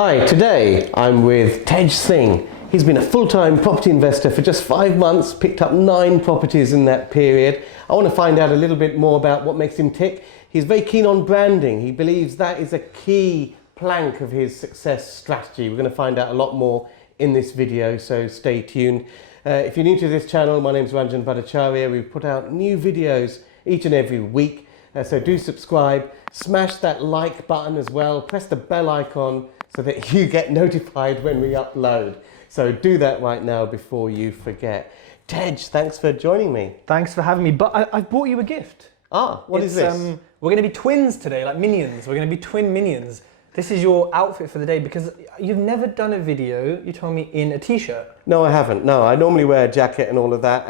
Hi, today I'm with Tej Singh. He's been a full-time property investor for just 5 months, picked up 9 properties in that period. I want to find out a little bit more about what makes him tick. He's very keen on branding. He believes that is a key plank of his success strategy. We're going to find out a lot more in this video, so stay tuned. If you're new to this channel, my name is Ranjan Bhattacharya. We put out new videos each and every week, so do subscribe. Smash that like button as well. Press the bell icon so that you get notified when we upload. So do that right now before you forget. Tej, thanks for joining me. Thanks for having me, but I brought you a gift. What is this? We're going to be twins today, like minions. We're going to be twin minions. This is your outfit for the day because you've never done a video, you told me, in a t-shirt. No, I haven't. No, I normally wear a jacket and all of that,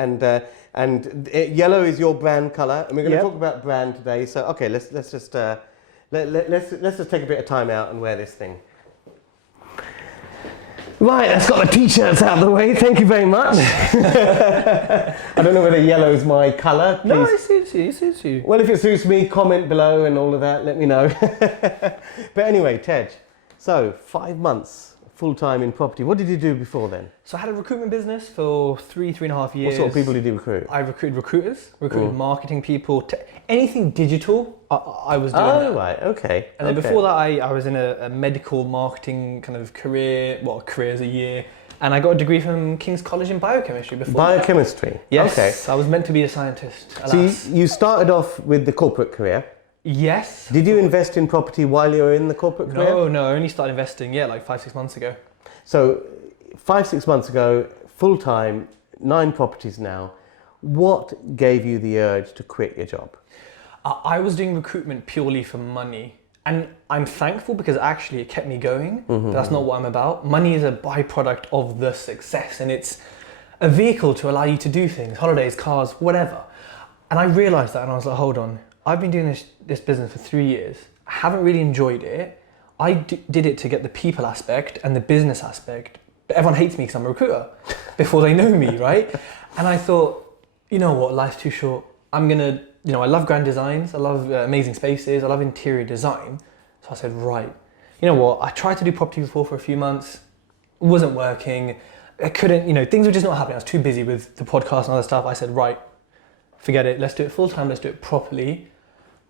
yellow is your brand color, and we're going to talk about brand today. So okay, let's just take a bit of time out and wear this thing. Right, that's got the t-shirts out of the way. Thank you very much. I don't know whether yellow is my colour. No, it suits you. It suits you. Well, if it suits me, comment below and all of that. Let me know. But anyway, Tej. So 5 months full-time in property. What did you do before then? So I had a recruitment business for 3.5 years. What sort of people did you recruit? I recruited recruiters, marketing people, anything digital. I was doing that. Oh, right, okay. And then before that, I was in a medical marketing kind of career, well, career as a year, and I got a degree from King's College in biochemistry before. Biochemistry? Yes, okay. I was meant to be a scientist, alas. So you started off with the corporate career? Yes. Did you invest in property while you were in the corporate career? No, I only started investing, like 5-6 months ago. So 5-6 months ago, full-time, 9 properties now. What gave you the urge to quit your job? I was doing recruitment purely for money, and I'm thankful because actually it kept me going, but that's not what I'm about. Money is a byproduct of the success, and it's a vehicle to allow you to do things, holidays, cars, whatever. And I realized that, and I was like, hold on, I've been doing this business for 3 years. I haven't really enjoyed it. I did it to get the people aspect and the business aspect, but everyone hates me because I'm a recruiter before they know me, right? And I thought, you know what, life's too short. I'm gonna, I love grand designs, I love amazing spaces, I love interior design. So I said, right, you know what, I tried to do property before for a few months, it wasn't working, I couldn't, things were just not happening. I was too busy with the podcast and other stuff. I said, right, forget it, let's do it full time, let's do it properly.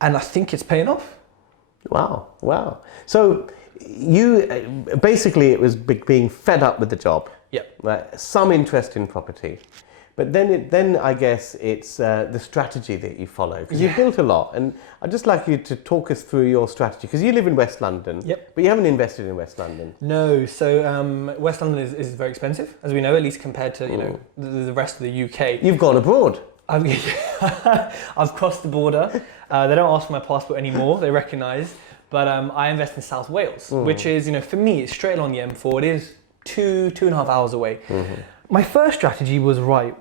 And I think it's paying off. Wow. So you, basically it was being fed up with the job. Yep. Right? Some interest in property. But then I guess it's the strategy that you follow, because you built a lot. And I'd just like you to talk us through your strategy, because you live in West London, but you haven't invested in West London. No, so West London is very expensive, as we know, at least compared to the rest of the UK. You've gone abroad. I've crossed the border. They don't ask for my passport anymore, they recognise. But I invest in South Wales, which is, for me, it's straight along the M4. It is 2.5 hours away. My first strategy was, right,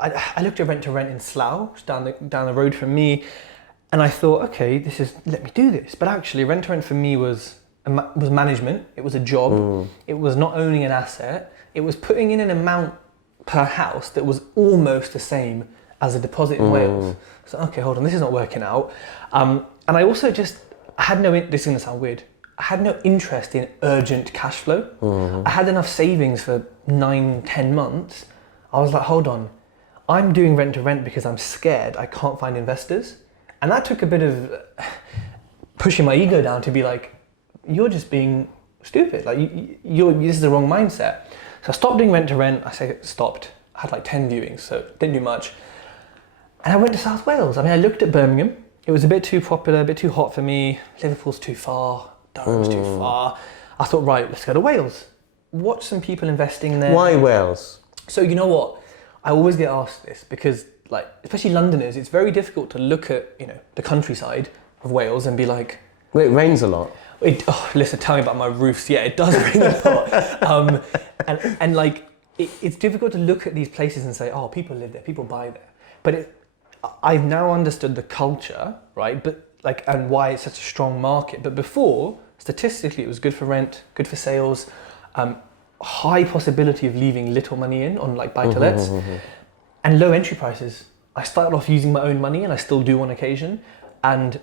I looked at rent to rent in Slough, just down the road from me, and I thought, okay, let me do this. But actually, rent to rent for me was management. It was a job. It was not owning an asset. It was putting in an amount per house that was almost the same as a deposit in Wales. So okay, hold on, this is not working out. And I also I had this is going to sound weird. I had no interest in urgent cash flow. I had enough savings for 9-10 months. I was like, hold on, I'm doing rent to rent because I'm scared I can't find investors. And that took a bit of pushing my ego down to be like, you're just being stupid. Like this is the wrong mindset. So I stopped doing rent to rent. I say stopped. I had like 10 viewings, so didn't do much. And I went to South Wales. I looked at Birmingham. It was a bit too popular, a bit too hot for me. Liverpool's too far, Durham's too far. I thought, right, let's go to Wales. Watch some people investing there. Why Wales? So you know what? I always get asked this because, especially Londoners, it's very difficult to look at, the countryside of Wales and be like... Well, it rains a lot. Listen, tell me about my roofs. Yeah, it does rain a lot. It's difficult to look at these places and say, oh, people live there, people buy there. But I've now understood the culture, right? But and why it's such a strong market. But before, statistically, it was good for rent, good for sales, high possibility of leaving little money in on buy-to-lets, and low entry prices. I started off using my own money, and I still do on occasion. And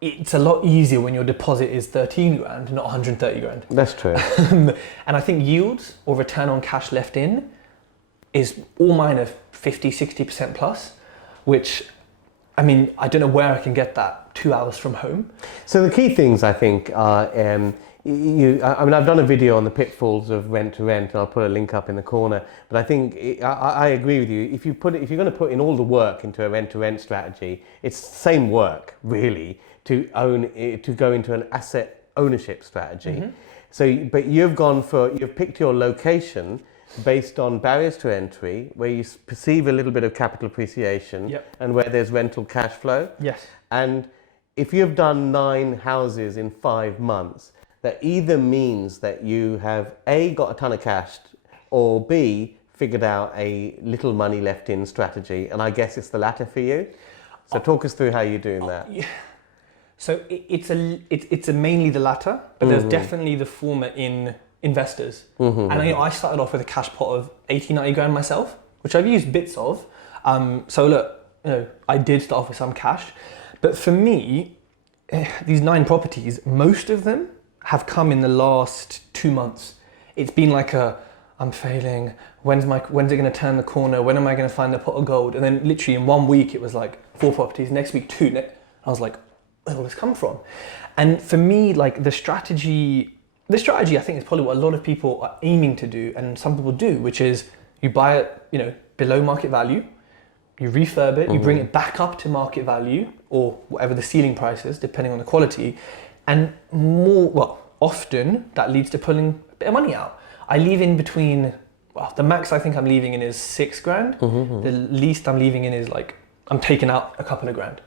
it's a lot easier when your deposit is 13 grand, not 130 grand. That's true. And I think yields or return on cash left in is all mine are 50, 60% plus, which, I mean, I don't know where I can get that 2 hours from home. So the key things I think are, I've done a video on the pitfalls of rent to rent, and I'll put a link up in the corner. But I think I agree with you. If you're going to put in all the work into a rent to rent strategy, it's the same work really to go into an asset ownership strategy. Mm-hmm. So, but you've picked your location based on barriers to entry, where you perceive a little bit of capital appreciation, Yep. and where there's rental cash flow. Yes. And if you've done 9 houses in 5 months, that either means that you have A, got a ton of cash, or B, figured out a little money left in strategy. And I guess it's the latter for you. So talk us through how you're doing that. Yeah. So it's mainly the latter, but there's definitely the former in investors. And I started off with a cash pot of 80, 90 grand myself, which I've used bits of. So look, I did start off with some cash, but for me, these 9 properties, most of them have come in the last 2 months. It's been like I'm failing. When's it going to turn the corner? When am I going to find the pot of gold? And then literally in 1 week, it was like 4 properties. Next week, 2. I was like, where will this come from? And for me, like the strategy I think is probably what a lot of people are aiming to do, and some people do, which is you buy it, below market value, you refurb it, you bring it back up to market value or whatever the ceiling price is, depending on the quality, and often that leads to pulling a bit of money out. I leave in between, the max I think I'm leaving in is 6 grand. The least I'm leaving in is like, I'm taking out a couple of grand.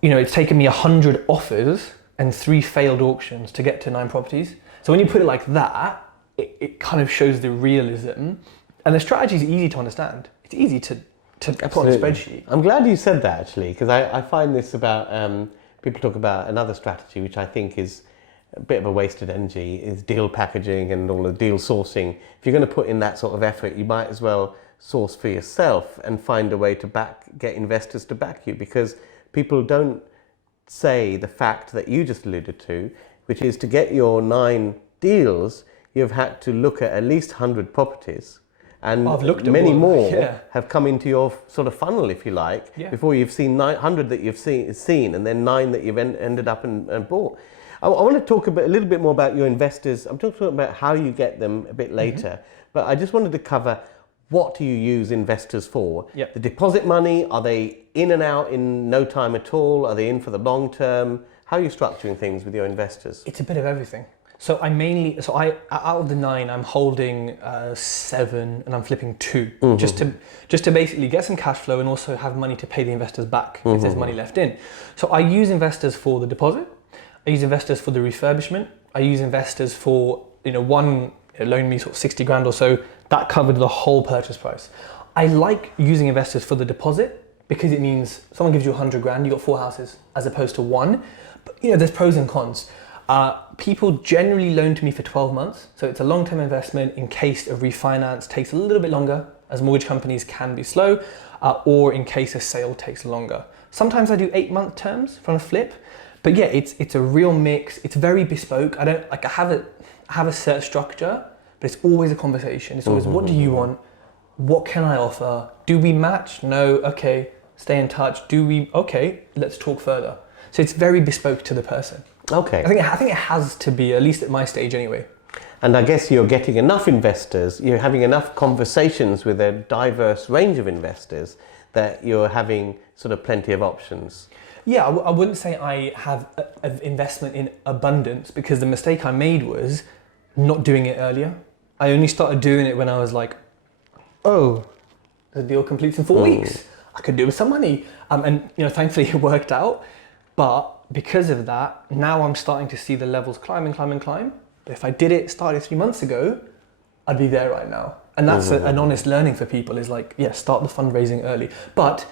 It's taken me 100 offers and 3 failed auctions to get to 9 properties. So when you put it like that, it kind of shows the realism. And the strategy is easy to understand. It's easy to put on a spreadsheet. I'm glad you said that actually, because I find this about, people talk about another strategy, which I think is a bit of a wasted energy, is deal packaging and all the deal sourcing. If you're going to put in that sort of effort, you might as well source for yourself and find a way to get investors to back you, because people don't say the fact that you just alluded to, which is to get your 9 deals, you've had to look at least 100 properties. And I've looked at many more yeah. have come into your sort of funnel, if you like, before you've seen 900 that you've seen, and then 9 that you've ended up and bought. I want to talk a little bit more about your investors. I'm talking about how you get them a bit later, but I just wanted to cover, what do you use investors for? Yep. The deposit money, are they in and out in no time at all? Are they in for the long term? How are you structuring things with your investors? It's a bit of everything. So out of the 9, I'm holding 7 and I'm flipping 2, just to basically get some cash flow and also have money to pay the investors back if there's money left in. So I use investors for the deposit. I use investors for the refurbishment. I use investors for, one loaned me sort of 60 grand or so. That covered the whole purchase price. I like using investors for the deposit because it means someone gives you 100 grand, you got 4 houses as opposed to 1. But there's pros and cons. People generally loan to me for 12 months. So it's a long-term investment in case a refinance takes a little bit longer, as mortgage companies can be slow, or in case a sale takes longer. Sometimes I do 8-month terms from a flip, but yeah, it's a real mix. It's very bespoke. I have a set structure, but it's always a conversation. It's always, what do you want? What can I offer? Do we match? No, okay, stay in touch. Okay, let's talk further. So it's very bespoke to the person. Okay. I think it has to be, at least at my stage anyway. And I guess you're getting enough investors, you're having enough conversations with a diverse range of investors that you're having sort of plenty of options. Yeah, I wouldn't say I have an investment in abundance, because the mistake I made was not doing it earlier. I only started doing it when I was like, the deal completes in 4 weeks. I could do with some money. And thankfully it worked out. But because of that, now I'm starting to see the levels climb and climb and climb. But if I started 3 months ago, I'd be there right now. And that's an honest learning for people, is like, start the fundraising early. But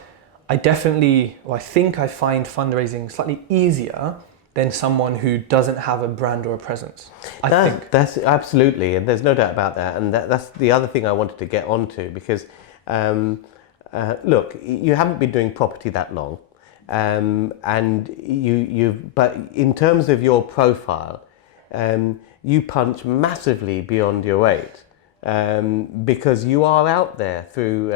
I think I find fundraising slightly easier than someone who doesn't have a brand or a presence. That's absolutely, and there's no doubt about that. And that's the other thing I wanted to get onto, because look, you haven't been doing property that long. and but in terms of your profile, you punch massively beyond your weight. Because you are out there through,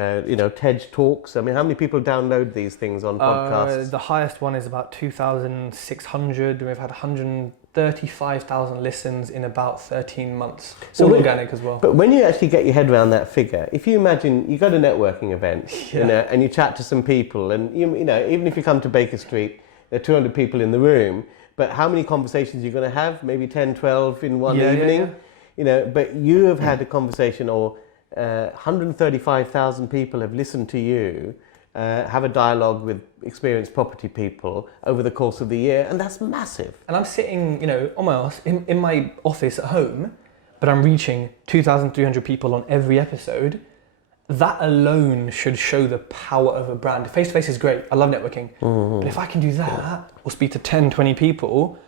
Tej Talks. I mean, how many people download these things on podcasts? The highest one is about 2,600. We've had 135,000 listens in about 13 months. So all organic as well. But when you actually get your head around that figure, if you imagine you go to a networking event, and you chat to some people, and even if you come to Baker Street, there are 200 people in the room, but how many conversations you're going to have? Maybe 10, 12 in one evening. Yeah. But you have had a conversation, or 135,000 people have listened to you have a dialogue with experienced property people over the course of the year, and that's massive. And I'm sitting, on my ass in my office at home, but I'm reaching 2,300 people on every episode. That alone should show the power of a brand. Face-to-face is great. I love networking. But if I can do that, or speak to 10, 20 people,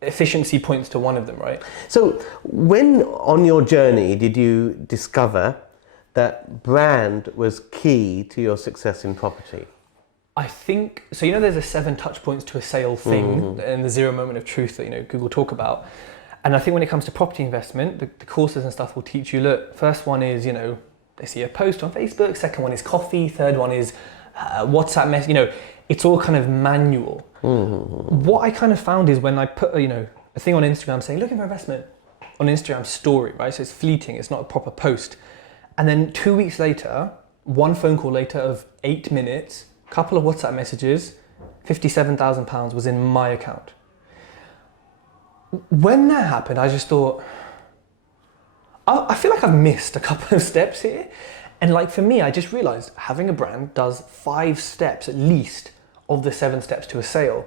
efficiency points to one of them, right? So when on your journey did you discover that brand was key to your success in property? I think, so there's a 7 touch points to a sale thing and the 0 moment of truth that Google talk about. And I think when it comes to property investment, the courses and stuff will teach you, look, first one is, they see a post on Facebook, second one is coffee, third one is WhatsApp message, it's all kind of manual. What I kind of found is when I put a thing on Instagram saying looking for investment on Instagram story, right? So it's fleeting, it's not a proper post. And then 2 weeks later, one phone call later of 8 minutes, couple of WhatsApp messages, £57,000 was in my account. When that happened, I just thought, I feel like I've missed a couple of steps here. And for me, I just realized having a brand does 5 steps at least of the 7 steps to a sale.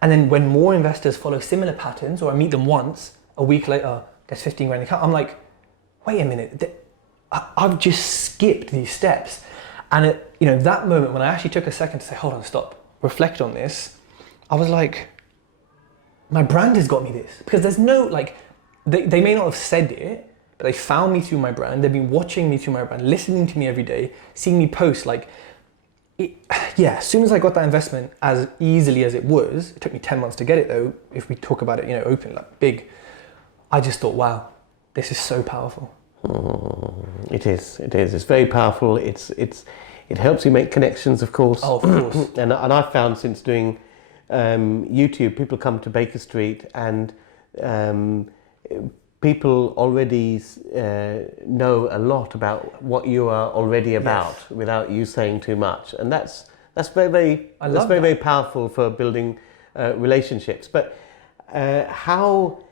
And then when more investors follow similar patterns, or I meet them once, a week later, there's 15 grand account, I'm like, wait a minute, I've just skipped these steps. And that moment when I actually took a second to say, hold on, stop, reflect on this, I was like, my brand has got me this. Because there's no, they may not have said it, but they found me through my brand. They've been watching me through my brand, listening to me every day, seeing me post, as soon as I got that investment as easily as it was, it took me 10 months to get it though, if we talk about it, open, big, I just thought, wow, this is so powerful. It is. It's very powerful. It helps you make connections, of course. Oh, of course. and I've found since doing YouTube, people come to Baker Street and people already know a lot about what you are already about without you saying too much, and that's very powerful for building relationships. But how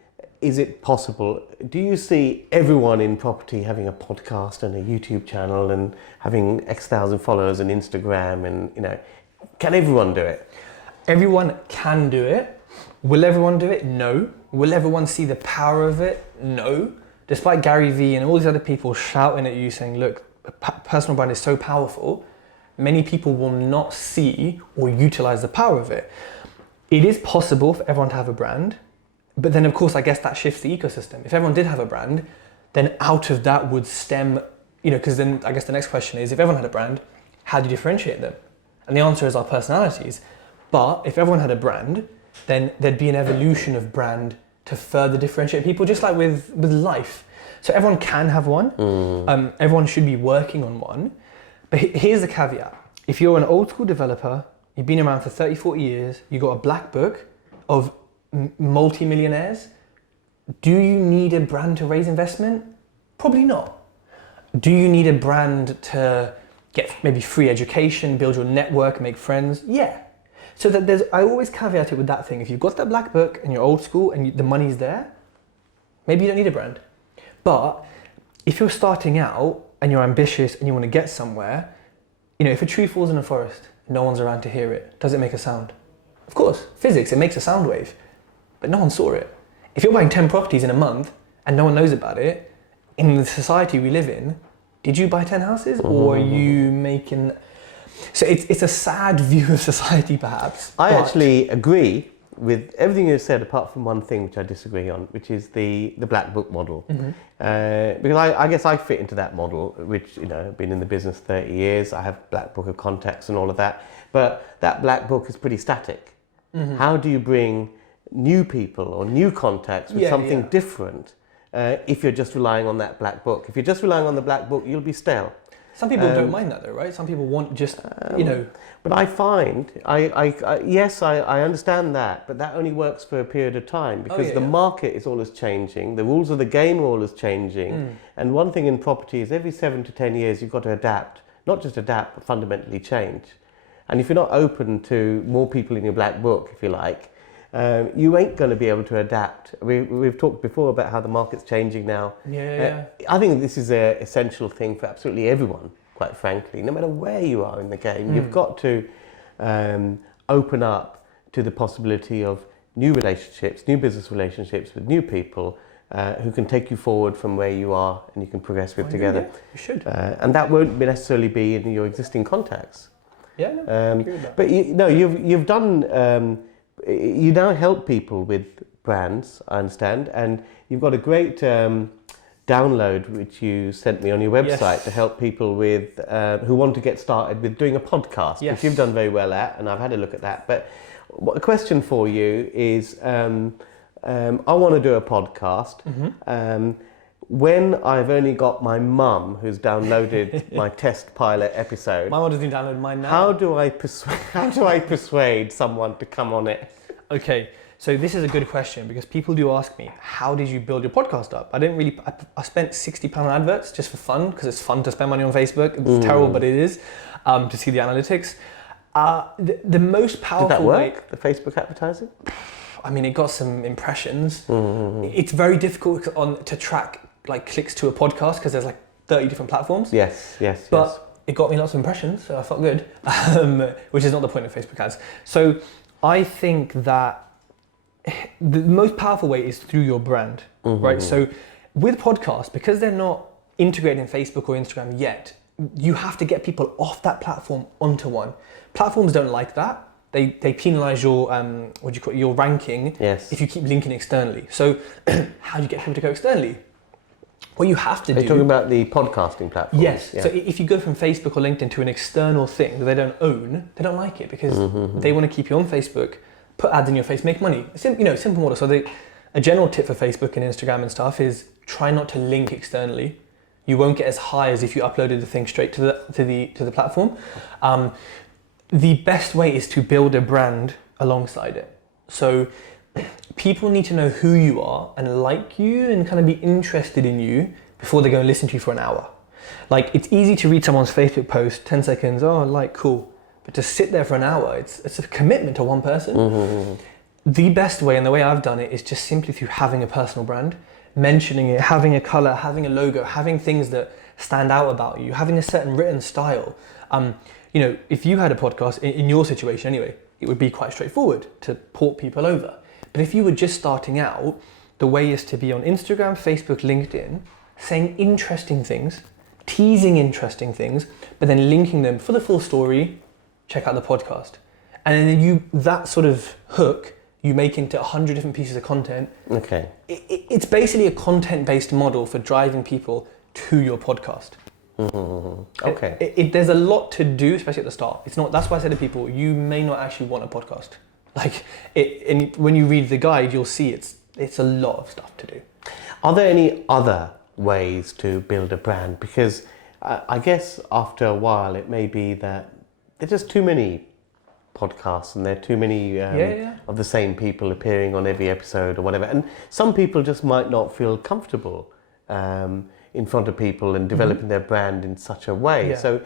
is it possible? Do you see everyone in property having a podcast and a YouTube channel and having X thousand followers on Instagram, and can everyone do it? Everyone can do it. Will everyone do it? No. Will everyone see the power of it? No. Despite Gary Vee and all these other people shouting at you saying, look, personal brand is so powerful, many people will not see or utilize the power of it. It is possible for everyone to have a brand, but then of course, I guess that shifts the ecosystem. If everyone did have a brand, then out of that would stem, because then I guess the next question is, if everyone had a brand, how do you differentiate them? And the answer is our personalities. But if everyone had a brand, then there'd be an evolution of brand to further differentiate people, just like with life. So everyone can have one. Everyone should be working on one. But here's the caveat. If you're an old school developer, you've been around for 30, 40 years, you got a black book of multi-millionaires, do you need a brand to raise investment? Probably not. Do you need a brand to get maybe free education, build your network, make friends? Yeah. So that I always caveat it with that thing. If you've got that black book and you're old school and the money's there, maybe you don't need a brand. But if you're starting out and you're ambitious and you want to get somewhere, if a tree falls in a forest, no one's around to hear it. Does it make a sound? Of course, physics, it makes a sound wave, but no one saw it. If you're buying 10 properties in a month and no one knows about it, in the society we live in, did you buy 10 houses or are you making... So it's a sad view of society, perhaps. I actually agree with everything you said, apart from one thing which I disagree on, which is the black book model. Because I guess I fit into that model, which, you know, I've been in the business 30 years. I have black book of contacts and all of that. But that black book is pretty static. How do you bring new people or new contacts with something different if you're just relying on that black book? If you're just relying on the black book, you'll be stale. Some people don't mind that though, right? Some people want just, you know. But I find, yes, I understand that, but that only works for a period of time because the market is always changing, the rules of the game are always changing. And one thing in property is every 7 to 10 years you've got to adapt, not just adapt, but fundamentally change. And if you're not open to more people in your black book, if you like, you ain't going to be able to adapt. We've talked before about how the market's changing now. I think this is an essential thing for absolutely everyone, quite frankly. No matter where you are in the game, you've got to open up to the possibility of new relationships, new business relationships with new people who can take you forward from where you are and you can progress with together. Yeah, you should. And that won't necessarily be in your existing contacts. Yeah, no, I agree with that. But you've done... you now help people with brands, I understand, and you've got a great download which you sent me on your website to help people with who want to get started with doing a podcast, which you've done very well at, and I've had a look at that. But a question for you is, I want to do a podcast. When I've only got my mum who's downloaded my test pilot episode. My mum doesn't download mine now. How do I persuade someone to come on it? Okay, so this is a good question because people do ask me, how did you build your podcast up? I spent £60 on adverts just for fun because it's fun to spend money on Facebook. It's terrible, but it is, to see the analytics. The most powerful Did that work, the Facebook advertising? I mean, it got some impressions. It's very difficult to track like clicks to a podcast because there's like 30 different platforms. Yes. But it got me lots of impressions, so I felt good, which is not the point of Facebook ads. So I think that the most powerful way is through your brand, right? So with podcasts, because they're not integrated in Facebook or Instagram yet, you have to get people off that platform onto one. Platforms don't like that. They penalise your your ranking if you keep linking externally. So how do you get people to go externally? What you have to do... Are you talking about the podcasting platforms? Yes. Yeah. So if you go from Facebook or LinkedIn to an external thing that they don't own, they don't like it because they want to keep you on Facebook, put ads in your face, make money. Simple model. So a general tip for Facebook and Instagram and stuff is try not to link externally. You won't get as high as if you uploaded the thing straight to the platform. The best way is to build a brand alongside it. So people need to know who you are and like you and kind of be interested in you before they go and listen to you for an hour. Like, it's easy to read someone's Facebook post, 10 seconds, cool. But to sit there for an hour, it's a commitment to one person. The best way, and the way I've done it, is just simply through having a personal brand, mentioning it, having a color, having a logo, having things that stand out about you, having a certain written style. If you had a podcast, in your situation anyway, it would be quite straightforward to port people over. But if you were just starting out, the way is to be on Instagram, Facebook, LinkedIn, saying interesting things, teasing interesting things, but then linking them for the full story, check out the podcast. And then that sort of hook, you make into 100 different pieces of content. Okay. It's basically a content-based model for driving people to your podcast. Okay. There's a lot to do, especially at the start. That's why I say to people, you may not actually want a podcast. And when you read the guide, you'll see it's a lot of stuff to do. Are there any other ways to build a brand? Because I guess after a while, it may be that there's just too many podcasts and there are too many of the same people appearing on every episode or whatever. And some people just might not feel comfortable in front of people and developing their brand in such a way. Yeah. So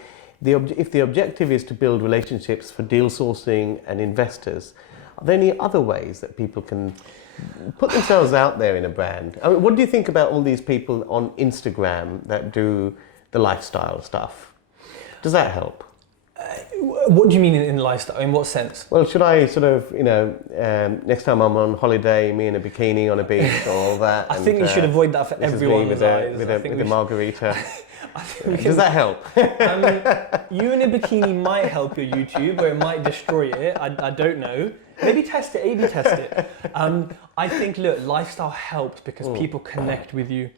if the objective is to build relationships for deal sourcing and investors, are there any other ways that people can put themselves out there in a brand? I mean, what do you think about all these people on Instagram that do the lifestyle stuff? Does that help? What do you mean in lifestyle? In what sense? Well, should I sort of, next time I'm on holiday, me in a bikini on a beach or all that? I think you should avoid that for everyone's eyes. With a margarita. Does that help? You in a bikini might help your YouTube, or it might destroy it. I don't know. Maybe test it, A/B test it. I think, look, lifestyle helps because people connect with you.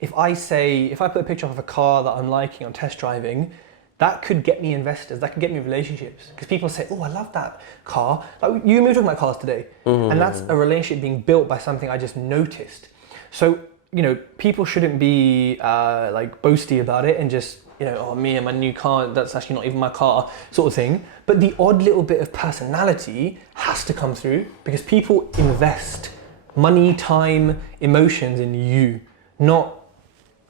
If I put a picture of a car that I'm liking on test driving, that could get me investors, that could get me relationships. Because people say, oh, I love that car. Like you and me were talking about cars today. And that's a relationship being built by something I just noticed. So, you know, people shouldn't be like boasty about it and just, you know, oh, me and my new car, that's actually not even my car, sort of thing. But the odd little bit of personality has to come through because people invest money, time, emotions in you, not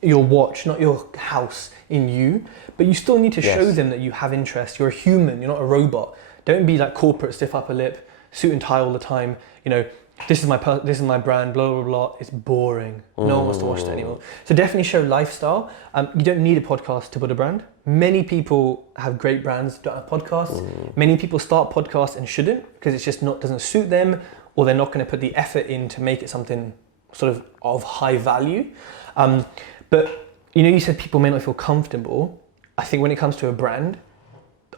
your watch, not your house, in you. But you still need to show them that you have interest. You're a human, you're not a robot. Don't be like corporate, stiff upper lip, suit and tie all the time. You know, this is my brand, blah, blah, blah. It's boring. No one wants to watch that anymore. So definitely show lifestyle. You don't need a podcast to build a brand. Many people have great brands, don't have podcasts. Many people start podcasts and shouldn't because it's just doesn't suit them, or they're not going to put the effort in to make it something sort of high value. But you know, you said people may not feel comfortable. I think when it comes to a brand,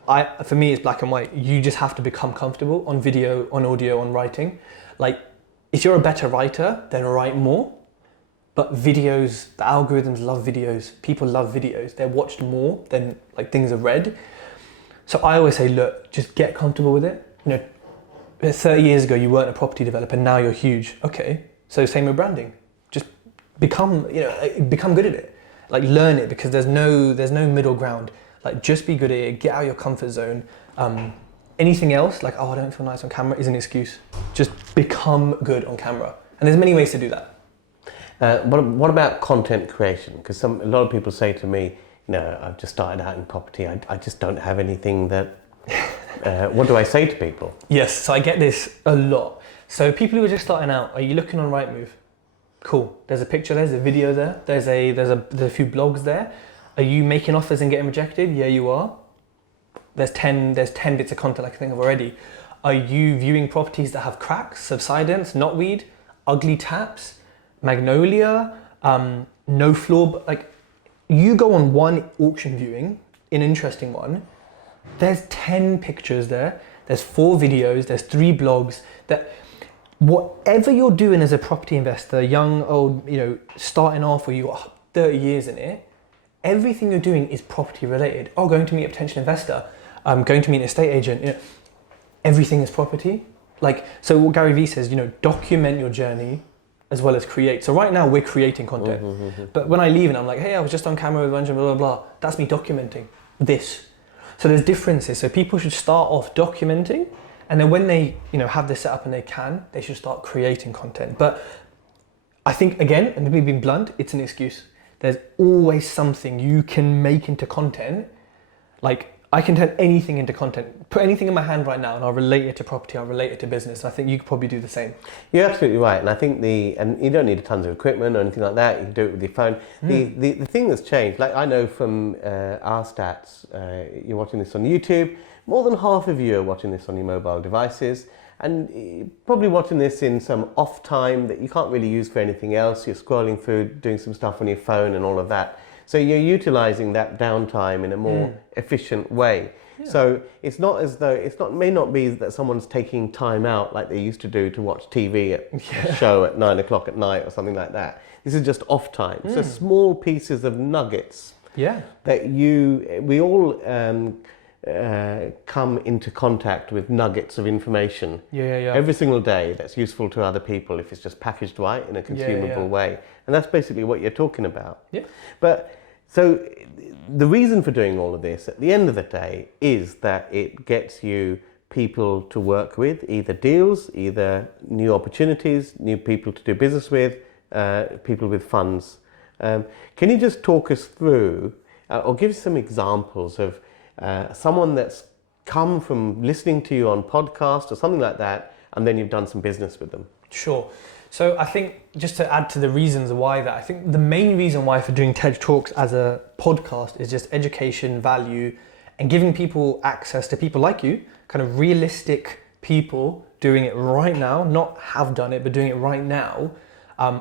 for me, it's black and white. You just have to become comfortable on video, on audio, on writing. Like, if you're a better writer, then write more. But videos, the algorithms love videos. People love videos. They're watched more than like things are read. So I always say, look, just get comfortable with it. You know, 30 years ago, you weren't a property developer. Now you're huge. Okay. So same with branding. Just become good at it. Like learn it, because there's no middle ground. Like just be good at it. Get out of your comfort zone. Anything else, like, oh, I don't feel nice on camera, is an excuse. Just become good on camera. And there's many ways to do that. What about content creation? Because a lot of people say to me, you know, I've just started out in property. I just don't have anything that. What do I say to people? Yes, so I get this a lot. So people who are just starting out, are you looking on Rightmove? Cool. There's a picture there, there's a video there, there's a few blogs there. Are you making offers and getting rejected? Yeah, you are. There's 10 bits of content I can think of already. Are you viewing properties that have cracks, subsidence, knotweed, ugly taps, magnolia, no floor? Like, you go on one auction viewing, an interesting one, there's 10 pictures there, there's 4 videos, there's 3 blogs. That whatever you're doing as a property investor, young, old, you know, starting off, or you got 30 years in it, everything you're doing is property related. Oh, going to meet a potential investor, going to meet an estate agent. You know, everything is property. Like, so what Gary Vee says, you know, document your journey as well as create. So right now we're creating content, but when I leave and I'm like, hey, I was just on camera with a bunch of blah, blah, blah, that's me documenting this. So there's differences. So people should start off documenting, and then when they, you know, have this set up and they should start creating content. But I think, again, and maybe being blunt, it's an excuse. There's always something you can make into content. Like, I can turn anything into content. Put anything in my hand right now and I'll relate it to property, I'll relate it to business. And I think you could probably do the same. You're absolutely right. And I think and you don't need tons of equipment or anything like that. You can do it with your phone. The thing that's changed, like I know from our stats, you're watching this on YouTube, more than half of you are watching this on your mobile devices. And you're probably watching this in some off time that you can't really use for anything else. You're scrolling through, doing some stuff on your phone and all of that. So you're utilizing that downtime in a more efficient way. Yeah. So it's not as though, may not be that someone's taking time out like they used to do to watch TV at a show at 9 o'clock at night or something like that. This is just off time. So small pieces of nuggets that we all come into contact with nuggets of information every single day that's useful to other people if it's just packaged right in a consumable way. And that's basically what you're talking about. Yeah. But so the reason for doing all of this at the end of the day is that it gets you people to work with, either deals, either new opportunities, new people to do business with, people with funds. Can you just talk us through or give us some examples of someone that's come from listening to you on podcast or something like that, and then you've done some business with them? Sure. So I think, just to add to the reasons why that, I think the main reason why for doing Tej Talks as a podcast is just education, value, and giving people access to people like you, kind of realistic people doing it right now, not have done it, but doing it right now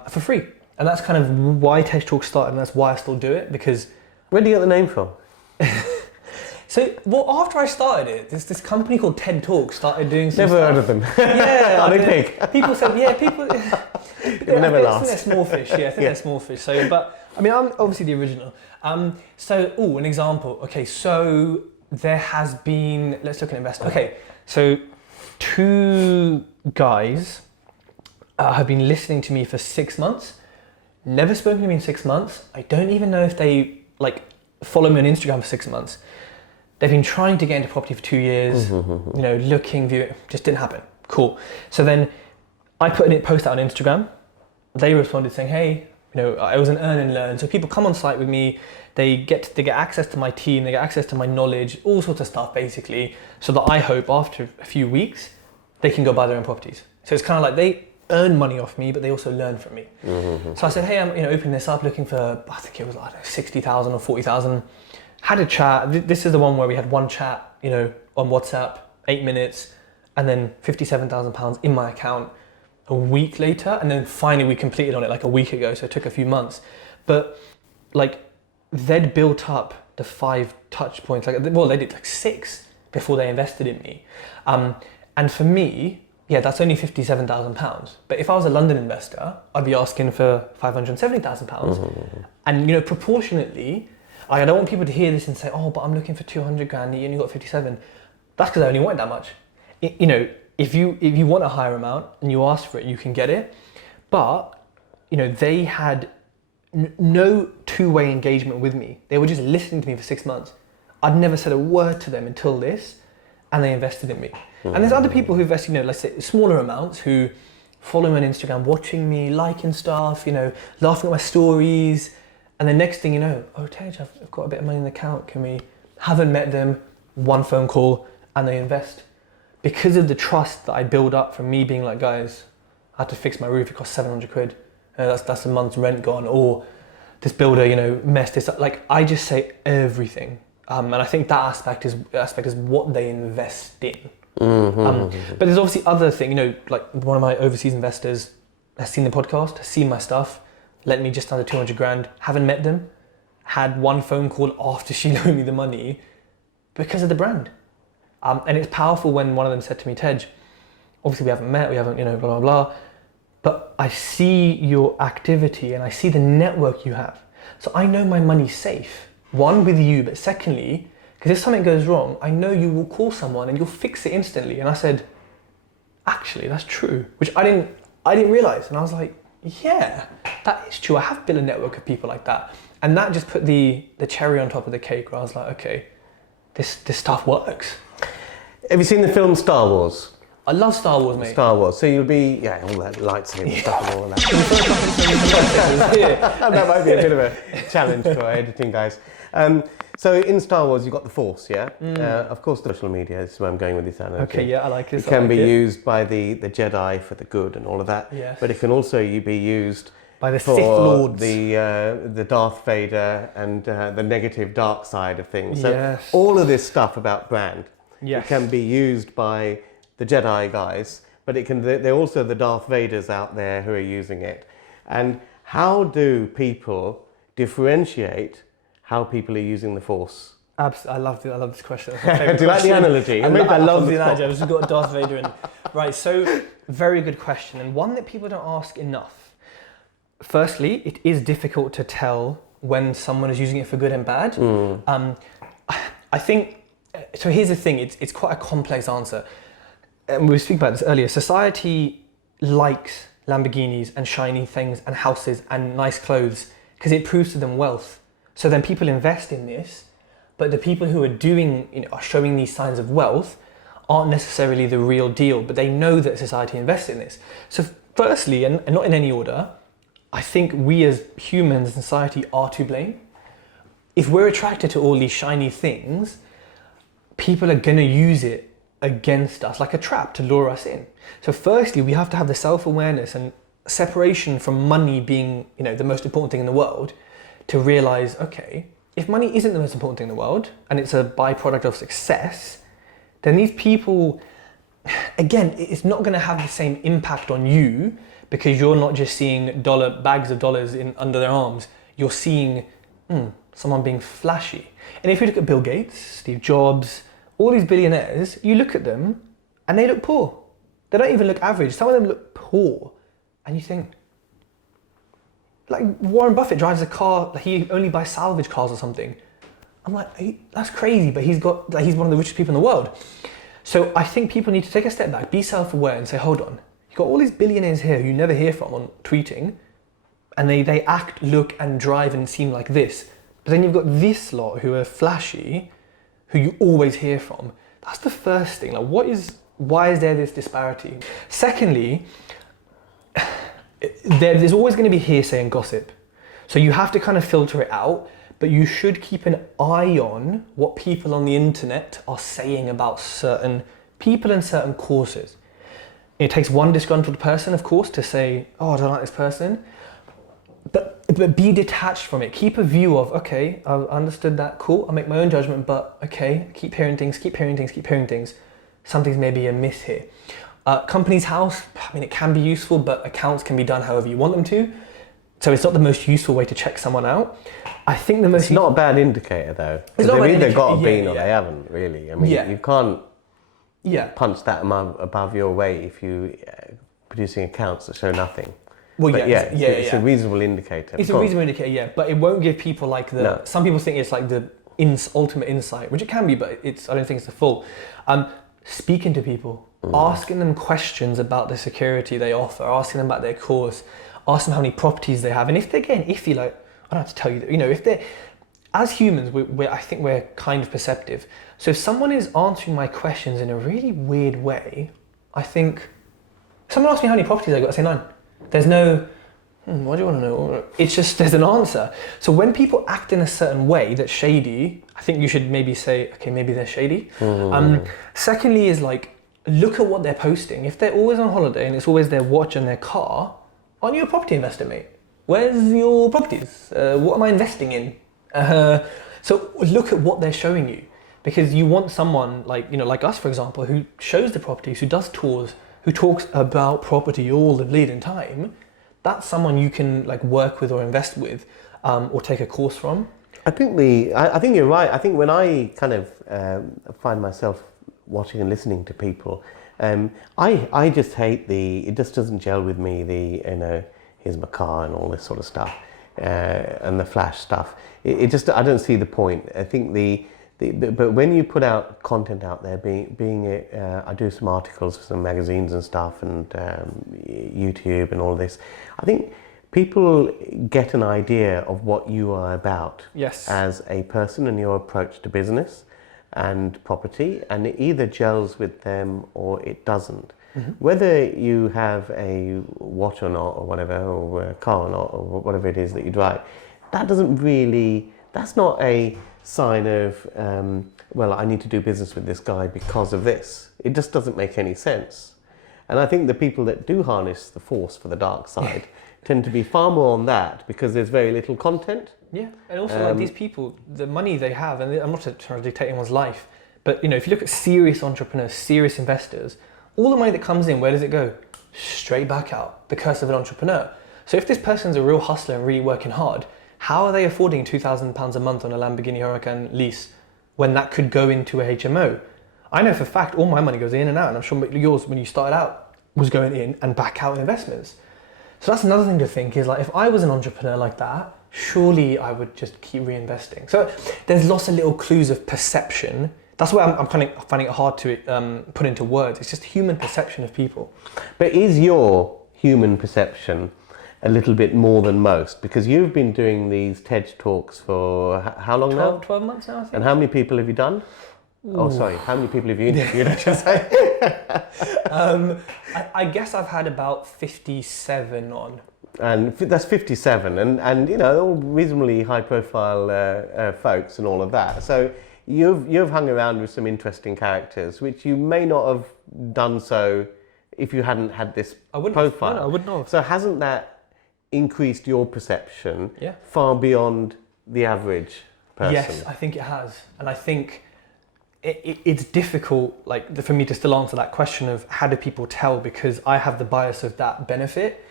for free. And that's kind of why Tej Talks started, and that's why I still do it, because... Where do you get the name from? So, well, after I started it, this company called Tej Talks started doing some Never stuff. heard of them. Yeah, Are they big? People said, yeah, people. They never I last. think they're small fish. Yeah, I think they're small fish. So, but I mean, I'm obviously the original. An example. Okay, so there has been. Let's look at investment. Okay, so 2 guys have been listening to me for 6 months. Never spoken to me in 6 months. I don't even know if they follow me on Instagram for 6 months. They've been trying to get into property for 2 years, looking, viewing, just didn't happen. Cool. So then I put a post out on Instagram. They responded saying, hey, it was an earn and learn. So people come on site with me, they get access to my team, they get access to my knowledge, all sorts of stuff basically, so that I hope after a few weeks, they can go buy their own properties. So it's kind of like they earn money off me, but they also learn from me. So I said, hey, I'm opening this up looking for, I think it was 60,000 or 40,000. Had a chat. This is the one where we had one chat, on WhatsApp, 8 minutes, and then £57,000 in my account a week later. And then finally we completed on it a week ago. So it took a few months, but they'd built up the 5 touch points. They did 6 before they invested in me. And for me, yeah, that's only £57,000. But if I was a London investor, I'd be asking for £570,000. And proportionately, I don't want people to hear this and say, oh, but I'm looking for 200 grand, you only got 57. That's because I only wanted that much. If you want a higher amount and you ask for it, you can get it. But, they had no two-way engagement with me. They were just listening to me for 6 months. I'd never said a word to them until this, and they invested in me. And there's other people who invest, let's say smaller amounts, who follow me on Instagram, watching me, liking stuff, laughing at my stories. And the next thing you know, oh, Tej, I've got a bit of money in the account. Can we? Haven't met them, one phone call, and they invest. Because of the trust that I build up from me being like, guys, I had to fix my roof, it cost 700 quid. That's a month's rent gone. Or this builder, messed this up. I just say everything. And I think that aspect is what they invest in. But there's obviously other things, one of my overseas investors has seen the podcast, has seen my stuff, lent me just under 200 grand, haven't met them, had one phone call after she loaned me the money because of the brand. And it's powerful when one of them said to me, Tej, obviously we haven't met, we haven't, blah, blah, blah, but I see your activity and I see the network you have. So I know my money's safe. One, with you, but secondly, because if something goes wrong, I know you will call someone and you'll fix it instantly. And I said, actually, that's true, which I didn't realize. And I was like, yeah, that is true. I have built a network of people like that. And that just put the cherry on top of the cake, where I was like, okay, this stuff works. Have you seen the film Star Wars? I love Star Wars, mate. Star Wars. So you'll be, all that lightsaber and stuff and all of that. That might be a bit of a challenge for our editing guys. So in Star Wars, you've got the Force, yeah? Of course, the social media is where I'm going with this analogy. Okay, yeah, I like this. It can be used by the Jedi for the good and all of that. Yes. But it can also be used by the for Sith Lords. The Darth Vader and the negative dark side of things. So yes. all of this stuff about brand, yes. It can be used by the Jedi guys, but they're also the Darth Vaders out there who are using it. And how do people differentiate how people are using the Force? I love this question. Do you like the analogy? I love the analogy. I've just got Darth Vader in. Right, so very good question, and one that people don't ask enough. Firstly, it is difficult to tell when someone is using it for good and bad. I think, so here's the thing, it's quite a complex answer. And we were speaking about this earlier. Society likes Lamborghinis and shiny things and houses and nice clothes because it proves to them wealth. So then people invest in this, but the people who are showing these signs of wealth aren't necessarily the real deal, but they know that society invests in this. So firstly, and not in any order, I think we as humans in society are to blame. If we're attracted to all these shiny things, people are going to use it against us like a trap to lure us in. So firstly, we have to have the self-awareness and separation from money being, the most important thing in the world, to realize, okay, if money isn't the most important thing in the world and it's a byproduct of success, then these people, again, it's not going to have the same impact on you because you're not just seeing bags of dollars under their arms. You're seeing, someone being flashy. And if you look at Bill Gates, Steve Jobs, all these billionaires, you look at them and they look poor. They don't even look average. Some of them look poor. And you think, like Warren Buffett drives a car, he only buys salvage cars or something. I'm like, that's crazy, but he's one of the richest people in the world. So I think people need to take a step back, be self-aware and say, hold on, you've got all these billionaires here who you never hear from on tweeting, and they act, look and drive and seem like this. But then you've got this lot who are flashy, who you always hear from. That's the first thing. Like, why is there this disparity? Secondly, there's always going to be hearsay and gossip. So you have to kind of filter it out, but you should keep an eye on what people on the internet are saying about certain people and certain causes. It takes one disgruntled person, of course, to say, oh, I don't like this person. But be detached from it. Keep a view of, okay, I understood that, cool, I'll make my own judgment, but okay, keep hearing things. Something's maybe amiss here. Company's house, I mean, it can be useful, but accounts can be done however you want them to. So it's not the most useful way to check someone out. I think it's not a bad indicator though. It's not they've either got a bean or they haven't really. I mean, Yeah. you can't punch that above your weight if you producing accounts that show nothing. Well, But it's a reasonable indicator. It's a reasonable indicator, yeah, but it won't give people like some people think it's like the ultimate insight, which it can be, but I don't think it's the full. Speaking to people, asking them questions about the security they offer, asking them about their course, ask them how many properties they have, and if they're getting iffy, like, I don't have to tell you that, if they're, as humans, I think we're kind of perceptive. So if someone is answering my questions in a really weird way, I think, someone asks me how many properties I got, I say 9. There's no, what do you want to know? It's just, there's an answer. So when people act in a certain way that's shady, I think you should maybe say, okay, maybe they're shady. Secondly is like, look at what they're posting. If they're always on holiday and it's always their watch and their car, aren't you a property investor, mate? Where's your properties? What am I investing in? So look at what they're showing you, because you want someone like us, for example, who shows the properties, who does tours, who talks about property all the bleeding time. That's someone you can work with or invest with, or take a course from. I think you're right. I think when I kind of find myself watching and listening to people, I just hate it just doesn't gel with me, here's my car and all this sort of stuff, and the flash stuff. I don't see the point. I think but when you put out content out there, I do some articles for some magazines and stuff, and YouTube and all this, I think people get an idea of what you are about as a person and your approach to business and property, and it either gels with them or it doesn't. Whether you have a watch or not, or whatever, or a car or not, or whatever it is that you drive, that's not a sign of, I need to do business with this guy because of this. It just doesn't make any sense. And I think the people that do harness the force for the dark side tend to be far more on that, because there's very little content. Yeah, and also these people, the money they have, and I'm not trying to dictate anyone's life, but if you look at serious entrepreneurs, serious investors, all the money that comes in, where does it go? Straight back out. The curse of an entrepreneur. So if this person's a real hustler and really working hard, how are they affording £2,000 a month on a Lamborghini Huracan lease when that could go into a HMO? I know for a fact all my money goes in and out, and I'm sure yours, when you started out, was going in and back out in investments. So that's another thing to think is, if I was an entrepreneur like that, surely I would just keep reinvesting. So there's lots of little clues of perception. That's why I'm kind of finding it hard to put into words. It's just human perception of people. But is your human perception a little bit more than most? Because you've been doing these Tej Talks for how long now? 12 months now, I think. And how many people have you done? Ooh. Oh, sorry. How many people have you interviewed, I should say? I guess I've had about 57 on. And that's 57, and all reasonably high-profile folks and all of that. So you've hung around with some interesting characters, which you may not have done so if you hadn't had this profile. I wouldn't have. So hasn't that increased your perception far beyond the average person? Yes, I think it has, and I think it's difficult, for me to still answer that question of how do people tell, because I have the bias of that benefit.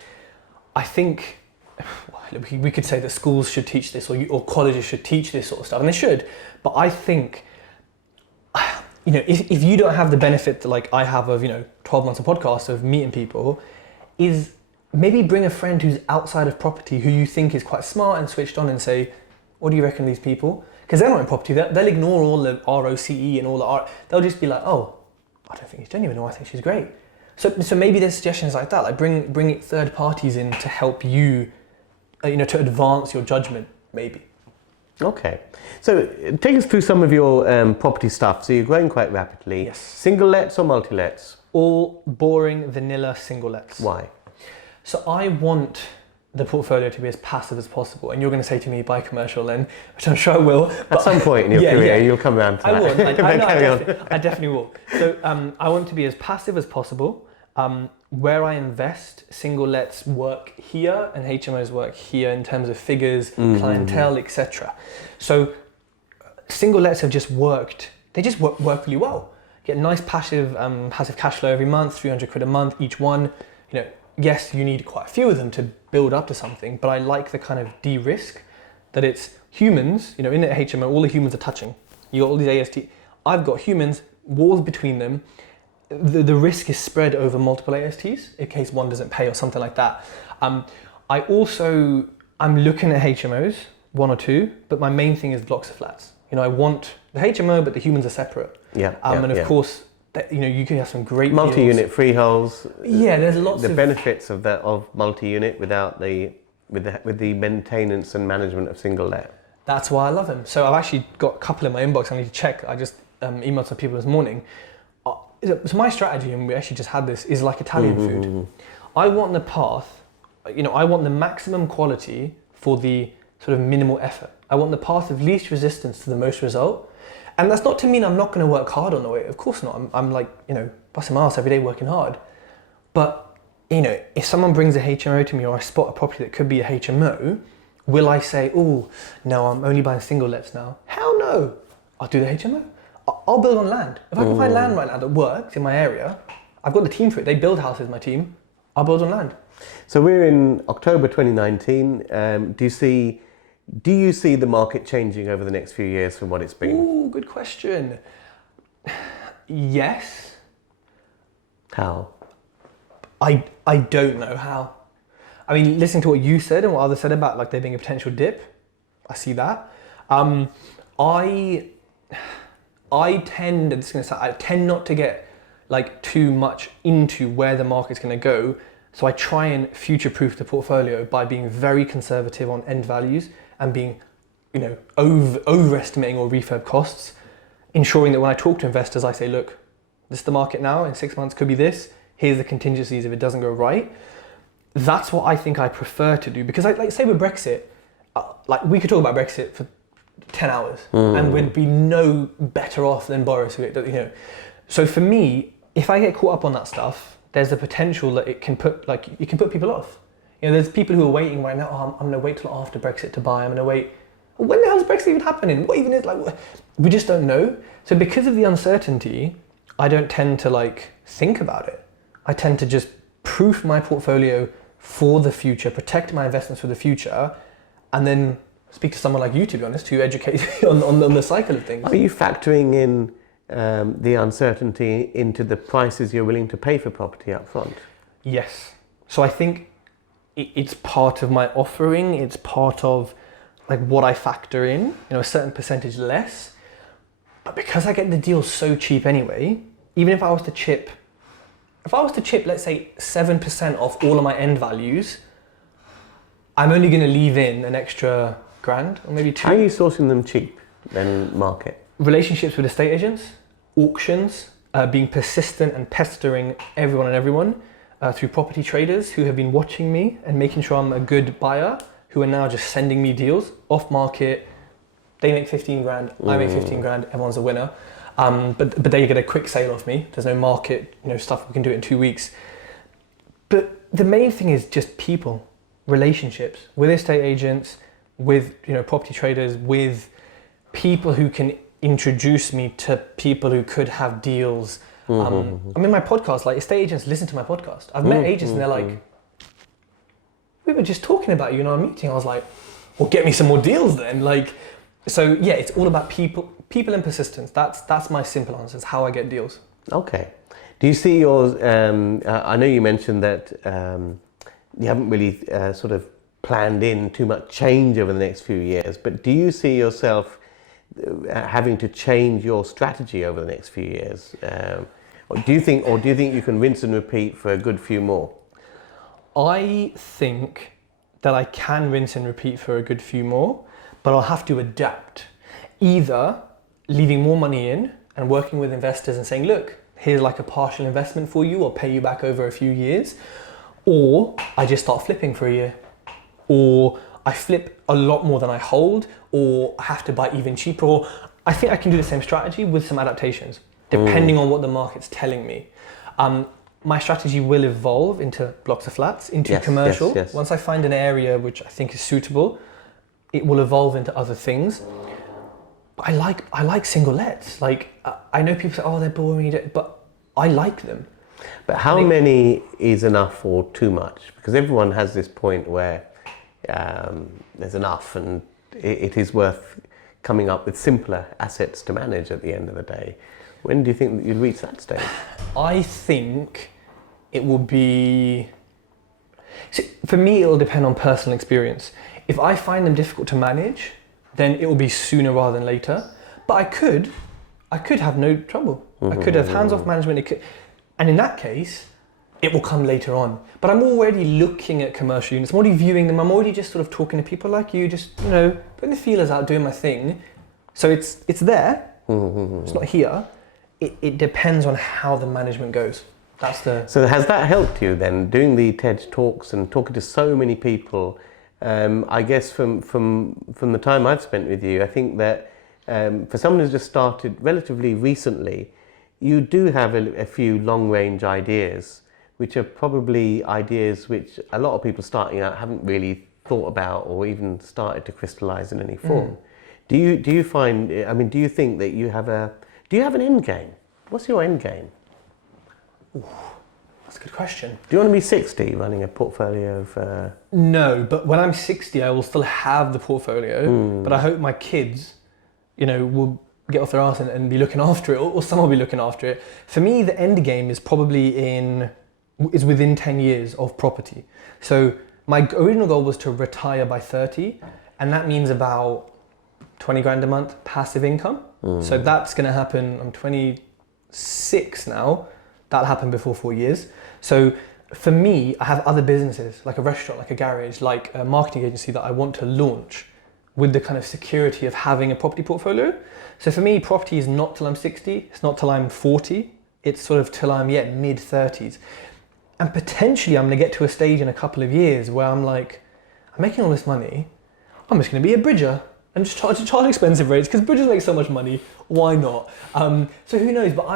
I think we could say that schools should teach this or colleges should teach this sort of stuff, and they should. But I think, if you don't have the benefit that like I have of 12 months of podcasts of meeting people, is maybe bring a friend who's outside of property who you think is quite smart and switched on and say, what do you reckon of these people? Because they're not in property, they'll ignore all the ROCE and all the R. They'll just be like, oh, I don't think he's genuine, or I think she's great. So maybe there's suggestions like that, like bring third parties in to help you, to advance your judgment, maybe. Okay, so take us through some of your property stuff. So you're growing quite rapidly. Yes. Single lets or multi lets? All boring, vanilla single lets. Why? So I want the portfolio to be as passive as possible. And you're going to say to me, buy commercial then, which I'm sure I will. But at some point in your career, you'll come around to that. I will. I definitely will. So I want to be as passive as possible. Where I invest, single lets work here and HMOs work here in terms of figures, clientele, etc. So single lets have just worked. They just work really well. Get nice passive cash flow every month, 300 quid a month each one. Yes, you need quite a few of them to build up to something, but I like the kind of de-risk that it's humans. In the HMO, all the humans are touching. You got all these AST. I've got humans, walls between them. The risk is spread over multiple ASTs in case one doesn't pay or something like that. I'm looking at HMOs, one or two, but my main thing is blocks of flats. I want the HMO, but the humans are separate. And of course, you can have some great multi-unit deals. freeholds. Yeah, there's lots of the benefits of multi-unit without with the maintenance and management of single let. That's why I love them. So I've actually got a couple in my inbox I need to check. I just emailed some people this morning. So my strategy, and we actually just had this, is like Italian food. I want the path, I want the maximum quality for the sort of minimal effort. I want the path of least resistance to the most result. And that's not to mean I'm not going to work hard on the way. Of course not. I'm like, busting my ass every day working hard. But, if someone brings a HMO to me or I spot a property that could be a HMO, will I say, oh, no, I'm only buying single lets now? Hell no. I'll do the HMO. I'll build on land. If I can find land right now that works in my area, I've got the team for it. They build houses, my team. I'll build on land. So we're in October 2019. Do you see the market changing over the next few years from what it's been? Ooh, good question. Yes. How? I don't know how. I mean, listening to what you said and what others said about like there being a potential dip, I see that. I tend not to get like too much into where the market's going to go. So I try and future-proof the portfolio by being very conservative on end values and being, overestimating or refurb costs, ensuring that when I talk to investors, I say, look, this is the market now. In 6 months, could be this. Here's the contingencies if it doesn't go right. That's what I think I prefer to do because, like say with Brexit, we could talk about Brexit for 10 hours and we'd be no better off than Boris, So for me, if I get caught up on that stuff, there's the potential that it can put people off. There's people who are waiting right now, I'm going to wait till after Brexit to buy, I'm going to wait. When the hell is Brexit even happening? What even is, we just don't know. So because of the uncertainty, I don't tend to think about it. I tend to just proof my portfolio for the future, protect my investments for the future, and then speak to someone like you, to be honest, who educates on the cycle of things. Are you factoring in the uncertainty into the prices you're willing to pay for property up front? Yes. So I think it's part of my offering. It's part of what I factor in, a certain percentage less. But because I get the deal so cheap anyway, even if I was to chip, let's say 7% off all of my end values, I'm only going to leave in an extra grand or maybe two. How are you sourcing them cheap then market? Relationships with estate agents, auctions, being persistent and pestering everyone through property traders who have been watching me and making sure I'm a good buyer, who are now just sending me deals off market. They make 15 grand, I make 15 grand, everyone's a winner. But they get a quick sale off me. There's no market, stuff, we can do it in 2 weeks. But the main thing is just people, relationships with estate agents, with property traders, with people who can introduce me to people who could have deals. I mean, my podcast, estate agents listen to my podcast. I've met agents and they're like, we were just talking about you in our meeting. I was like, well, get me some more deals then. Like, so yeah, it's all about people and persistence. That's my simple answer. It's how I get deals. Okay. Do you see yours? I know you mentioned that you haven't really sort of planned in too much change over the next few years, but do you see yourself having to change your strategy over the next few years? Or do you think you can rinse and repeat for a good few more? I think that I can rinse and repeat for a good few more, but I'll have to adapt. Either leaving more money in and working with investors and saying, look, here's like a partial investment for you, I'll pay you back over a few years, or I just start flipping for a year, or I flip a lot more than I hold, or I have to buy even cheaper, or I think I can do the same strategy with some adaptations, depending on what the market's telling me. My strategy will evolve into blocks of flats, into commercial. Yes. Once I find an area which I think is suitable, it will evolve into other things. But I like single lets. Like, I know people say, oh, they're boring, but I like them. But how many is enough or too much? Because everyone has this point where there's enough, and it is worth coming up with simpler assets to manage at the end of the day. When do you think that you'd reach that stage? I think it will be... See, for me, it will depend on personal experience. If I find them difficult to manage, then it will be sooner rather than later. But I could have no trouble. I could have hands-off management. And in that case, it will come later on. But I'm already looking at commercial units. I'm already viewing them. I'm already just sort of talking to people like you, just, putting the feelers out, doing my thing. So it's there. It's not here. It depends on how the management goes. So has that helped you then, doing the Tej Talks and talking to so many people? I guess from the time I've spent with you, I think that for someone who's just started relatively recently, you do have a few long-range ideas, which are probably ideas which a lot of people starting out haven't really thought about or even started to crystallize in any form. Do you find? I mean, do you think that you have an end game? What's your end game? Ooh, that's a good question. Do you want to be 60 running a portfolio of... No, but when I'm 60, I will still have the portfolio, but I hope my kids, will get off their arse and be looking after it, or someone will be looking after it. For me, the end game is probably within 10 years of property. So my original goal was to retire by 30, and that means about 20 grand a month passive income. So that's going to happen. I'm 26 now. That'll happen before 4 years. So for me, I have other businesses, like a restaurant, like a garage, like a marketing agency that I want to launch with the kind of security of having a property portfolio. So for me, property is not till I'm 60, it's not till I'm 40, it's sort of till I'm mid 30s. And potentially I'm gonna get to a stage in a couple of years where I'm like, I'm making all this money, I'm just gonna be a bridger and just charge expensive rates, because bridgers make so much money, why not? So who knows, but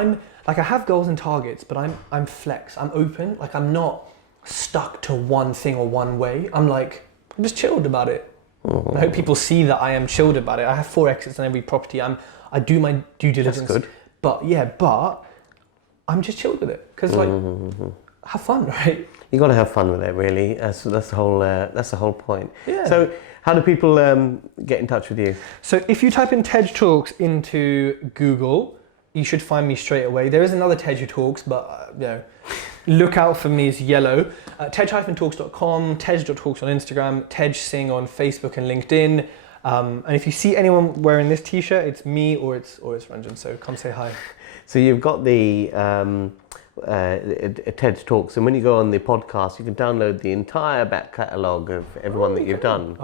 I have goals and targets, but I'm flex, I'm open, like I'm not stuck to one thing or one way. I'm just chilled about it. I hope people see that I am chilled about it. I have 4 exits on every property. I do my due diligence. That's good. But I'm just chilled with it, because have fun, right? You got to have fun with it, really. That's the whole point. Yeah. So how do people get in touch with you? So if you type in Tej Talks into Google, you should find me straight away. There is another Tej Talks, but look out for me, it's yellow. Tej-talks.com, tej.talks on Instagram, Tej Singh on Facebook and LinkedIn. And if you see anyone wearing this t-shirt, it's me or it's Ranjan, so come say hi. So you've got the Tej Talks, and when you go on the podcast, you can download the entire back catalogue of everyone that you've done.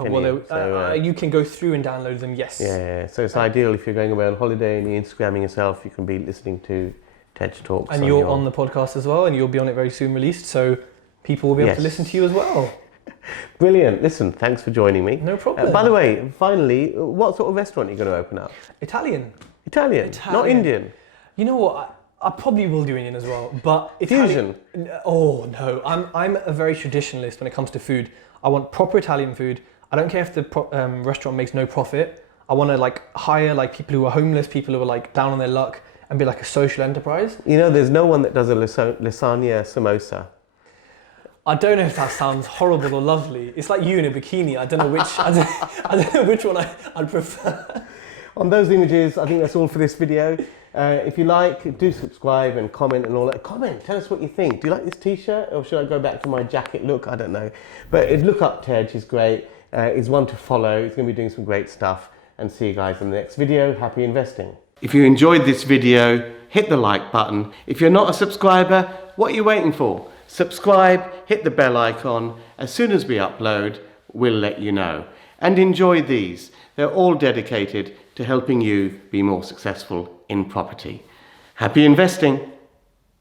You can go through and download them, yes. Yeah, so it's ideal if you're going away on holiday and you're Instagramming yourself, you can be listening to Tej Talks. And you're on the podcast as well, and you'll be on it very soon released, so people will be able to listen to you as well. Brilliant. Listen, thanks for joining me. No problem. By the way, finally, what sort of restaurant are you going to open up? Italian. Not Indian? You know what? I probably will do Indian as well, but Fusion? Oh no, I'm a very traditionalist when it comes to food. I want proper Italian food. I don't care if the restaurant makes no profit. I want to hire people who are homeless, people who are down on their luck, and be like a social enterprise. There's no one that does a lasagna samosa. I don't know if that sounds horrible or lovely. It's like you in a bikini. I don't know which. I don't know which one I'd prefer. On those images, I think that's all for this video. If you like, do subscribe and comment and all that. Comment, tell us what you think. Do you like this t-shirt, or should I go back to my jacket look? I don't know. But look up Tej, he's great. He's one to follow. He's going to be doing some great stuff. And see you guys in the next video. Happy investing. If you enjoyed this video, hit the like button. If you're not a subscriber, what are you waiting for? Subscribe, hit the bell icon. As soon as we upload, we'll let you know. And enjoy these. They're all dedicated to helping you be more successful in property. Happy investing.